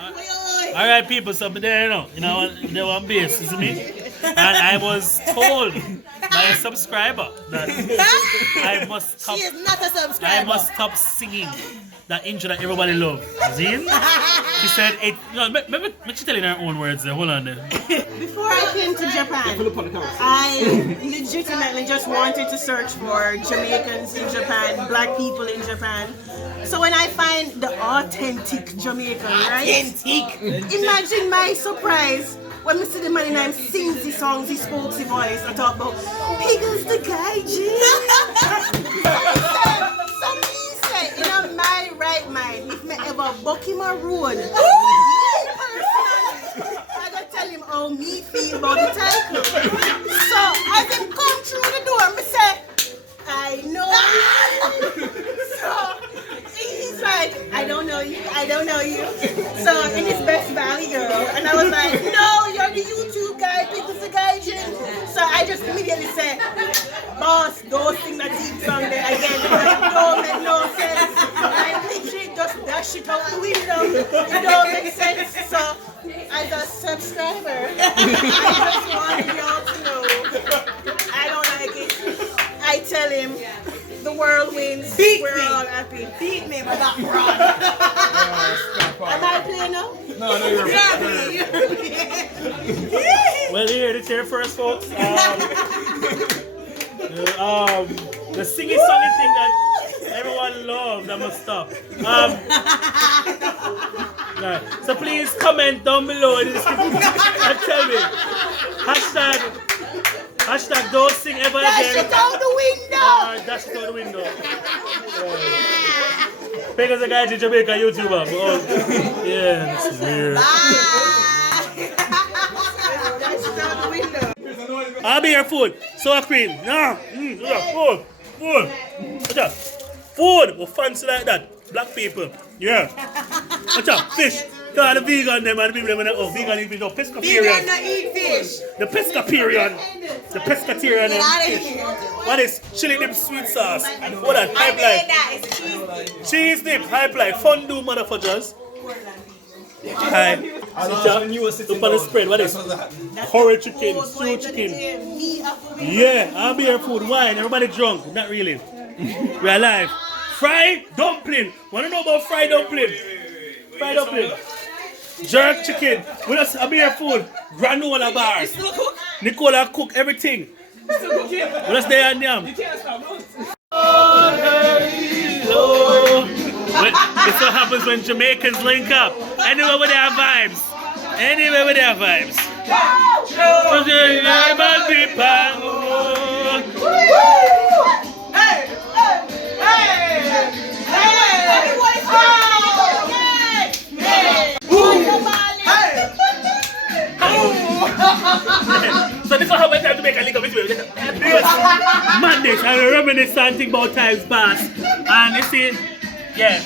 Alright people, so I'm there there one base, you see me? And I was told by a subscriber that I must stop. She is not a subscriber. I must stop singing that intro that everybody loves. See? She said it. Maybe she tell in her own words there. Hold on there. Before I came to Japan, I legitimately just wanted to search for Jamaicans in Japan, black people in Japan. So when I find the authentic Jamaican, right? Imagine my surprise when I see the man and sings the songs, he spoke the voice, I talk about Piggles the Gaijin. So me say, in my right mind, if me ever buck him a road, personally, I gotta tell him how me feel about the title. So as him come through the door, me say, I know you. So he's like, I don't know you, I don't know you. So in his best valley girl, and I was like, no, you're the YouTube guy, Pickles the Gaijin. So I just immediately said, boss, don't sing that deep song there again. It don't make no sense. I literally just dash it out the window. It don't make sense. So as a subscriber, I just want y'all to know I don't like it. I tell him the world wins. We're all happy. Beat me, but not wrong. Am I playing now? No, you're Well, here, it's here first, folks. The singing songy thing that everyone loves, I must stop. Right. So please comment down below in the description and tell me. Hashtag don't sing ever again. Dash it out the window. Dash it out the window. Pickles the Gaijin Jamaica YouTuber. Oh, yeah, that's weird. Dash it out the window. I'll be your food. Sour cream. No. Food. What's up? Food. We're fancy like that. Black people. Yeah. What's up? Fish. Tell the vegan them and the people them. Oh, vegan eat fish. No, pescatarian. Vegan not eat fish. The pescatarian. The pescatarian. Get out of here. What is chili dip sweet sauce? What that? I Hype made like. that. It's cheese. Cheese dip. Hype like. Fondue motherfuckers. Hi. Look on the spread. What is? Curry chicken. Stew chicken. Yeah. I'll be your food. Wine. Everybody drunk. Not really. We're alive. Fried dumpling. Want to know about fried dumpling? Fried dumpling. Jerk chicken. I'll be your food. Granola bars. Nicola cook everything. Let's stay on them. This what happens when Jamaicans link up. Anywhere with their vibes. Anywhere with their vibes. So this is how I time to make a link up with you. Mondays, I reminisce something about times past. And you see, yeah.